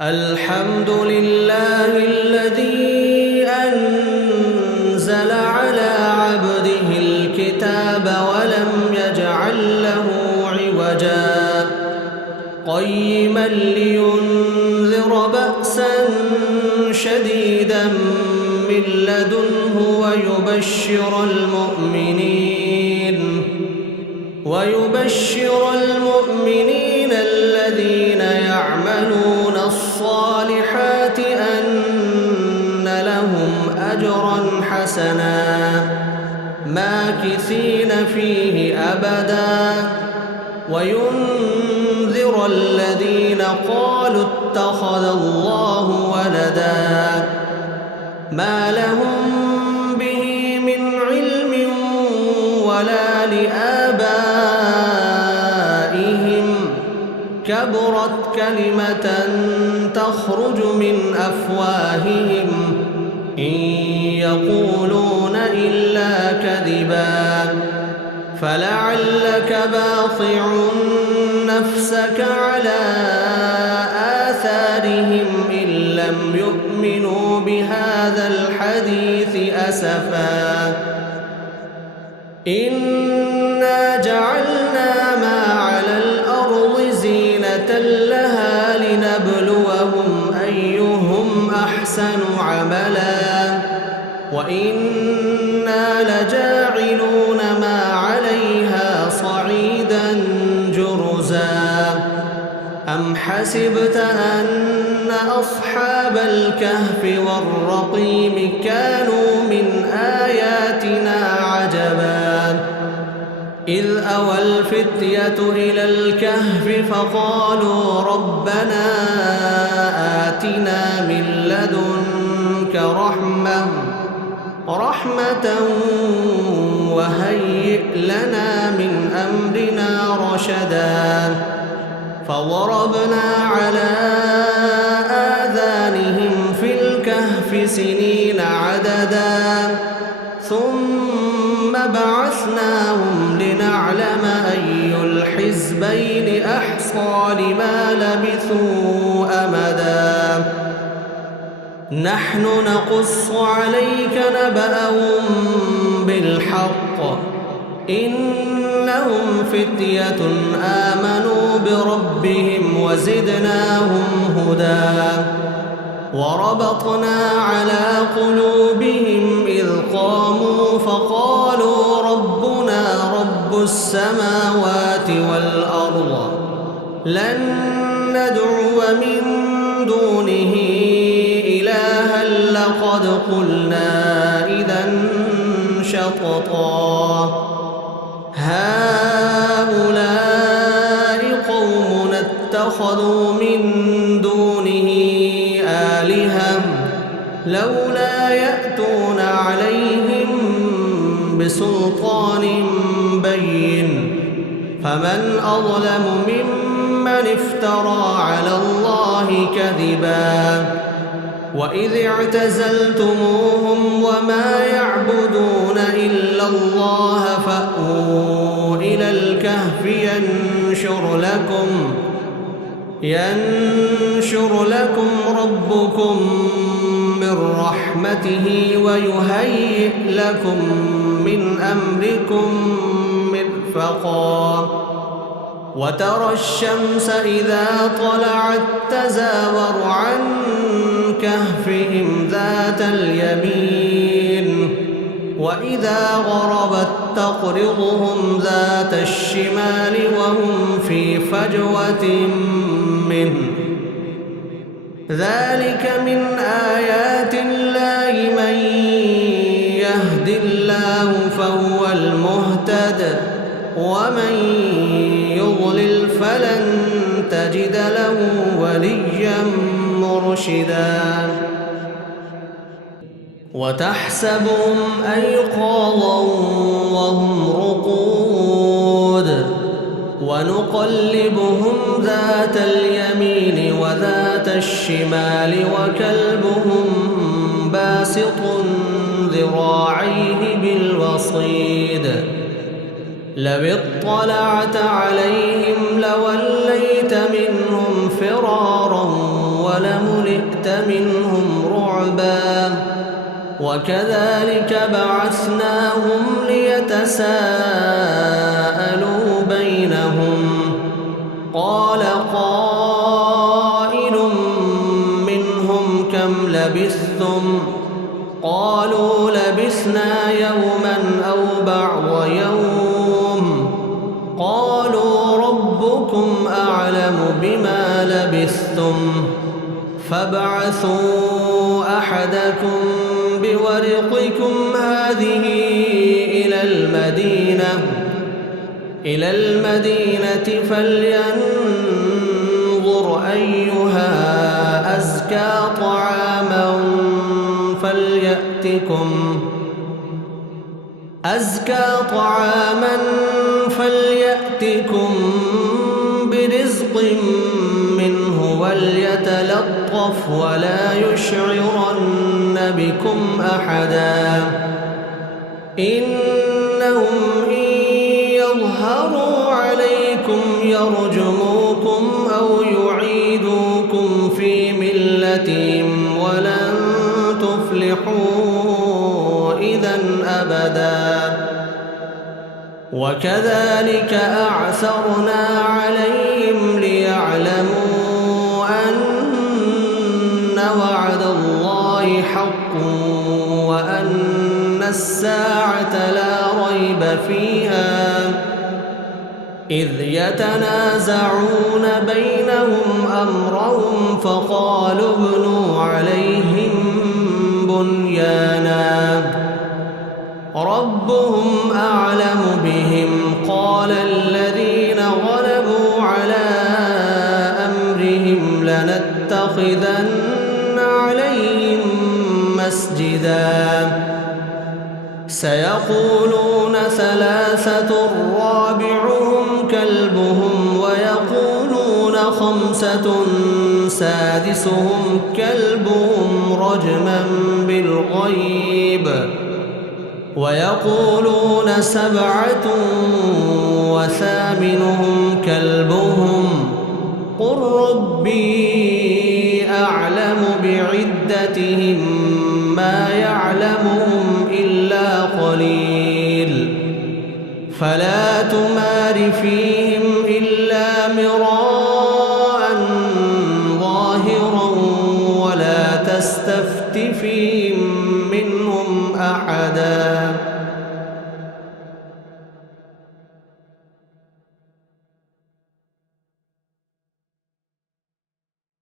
الحمد لله الذي أنزل على عبده الكتاب ولم يجعل له عوجا قيما لينذر بأسا شديدا من لدنه ويبشر المؤمنين الذين يعملون الصالحات أن لهم أجرا حسنا ماكثين فيه أبدا وينذر الذين قالوا اتخذ الله ولدا ما لهم به من علم ولا لآبائهم كبرت كلمة تخرج من أفواههم إن يقولون إلا كذبا فلعلك باخع نفسك على آثارهم إن لم يؤمنوا بهذا الحديث أسفا إنا جعلنا ما على الأرض زينة لها لنبلوهم أيهم أحسن عملا وإنا لجاعلون ما عليها صعيدا جرزا أم حسبت أن أصحاب الكهف والرقيم كانوا من آياتنا عجبا إذ أوى الفتية إلى الكهف فقالوا ربنا آتنا من لدنك رحمة وهيئ لنا من أمرنا رشدا فضربنا على آذانهم في الكهف سنين عددا ثم بعثناهم لنعلم أي الحزبين أحصى لما لبثوا أمدا نحن نقص عليك نبأهم بالحق إنهم فتية آمنوا بربهم وزدناهم هدى وربطنا على قلوبهم إذ قاموا فقالوا ربنا رب السماوات والأرض لن ندعو من دونه إلها لقد قلنا إذا شططا هؤلاء قوم اتخذوا من دونه آلهة لولا يأتون عليهم بسلطان بين فمن أظلم ممن افترى على الله كذبا وإذ اعتزلتموهم وما يعبدون إلا الله فأووا إلى الكهف ينشر لكم ربكم من رحمته ويهيئ لكم من أمركم مرفقا وترى الشمس إذا طلعت تزاور عن كهفهم ذات اليمين وإذا غربت تقرضهم ذات الشمال وهم في فجوة منه ذلك من آيات الله من يهد الله فهو المهتد ومن يضلل فلن تجد له وليا مرشدا وتحسبهم أيقاظا وهم رقود ونقلبهم ذات اليمين وذات الشمال وكلبهم باسط ذراعيه بالوصيد لو اطلعت عليهم لوليت منهم فرارا لملئت منهم رعبا وكذلك بعثناهم ليتساءلوا بينهم قال قائل منهم كم لبثتم قالوا لبثنا يوما أو بعض يوم قالوا ربكم أعلم بما لبثتم فابعثوا أحدكم بورقكم هذه إلى المدينة فلينظر أيها أزكى طعاما فليأتكم برزق منه وليتلطف ولا يشعرن بكم أحدا إنهم إن يظهروا عليكم يرجموكم أو يعيدوكم في ملتهم ولن تفلحوا إذا أبدا وكذلك أعثرنا عليهم ليعلموا أن وعد الله حق وأن الساعة لا ريب فيها إذ يتنازعون بينهم أمرهم فقالوا ابنوا عليهم بنيانا ربهم أعلم بهم قال الذين غلبوا على أمرهم لنتخذن عليهم مسجدا سيقولون ثلاثة رابعهم كلبهم ويقولون خمسة سادسهم كلبهم رجما بالغيب ويقولون سبعة وثامنهم كلبهم قل ربي أعلم بعدتهم ما يعلمهم إلا قليل فلا تمار فيهم إلا مراء ظاهرا ولا تستفت فيهم منهم أحدا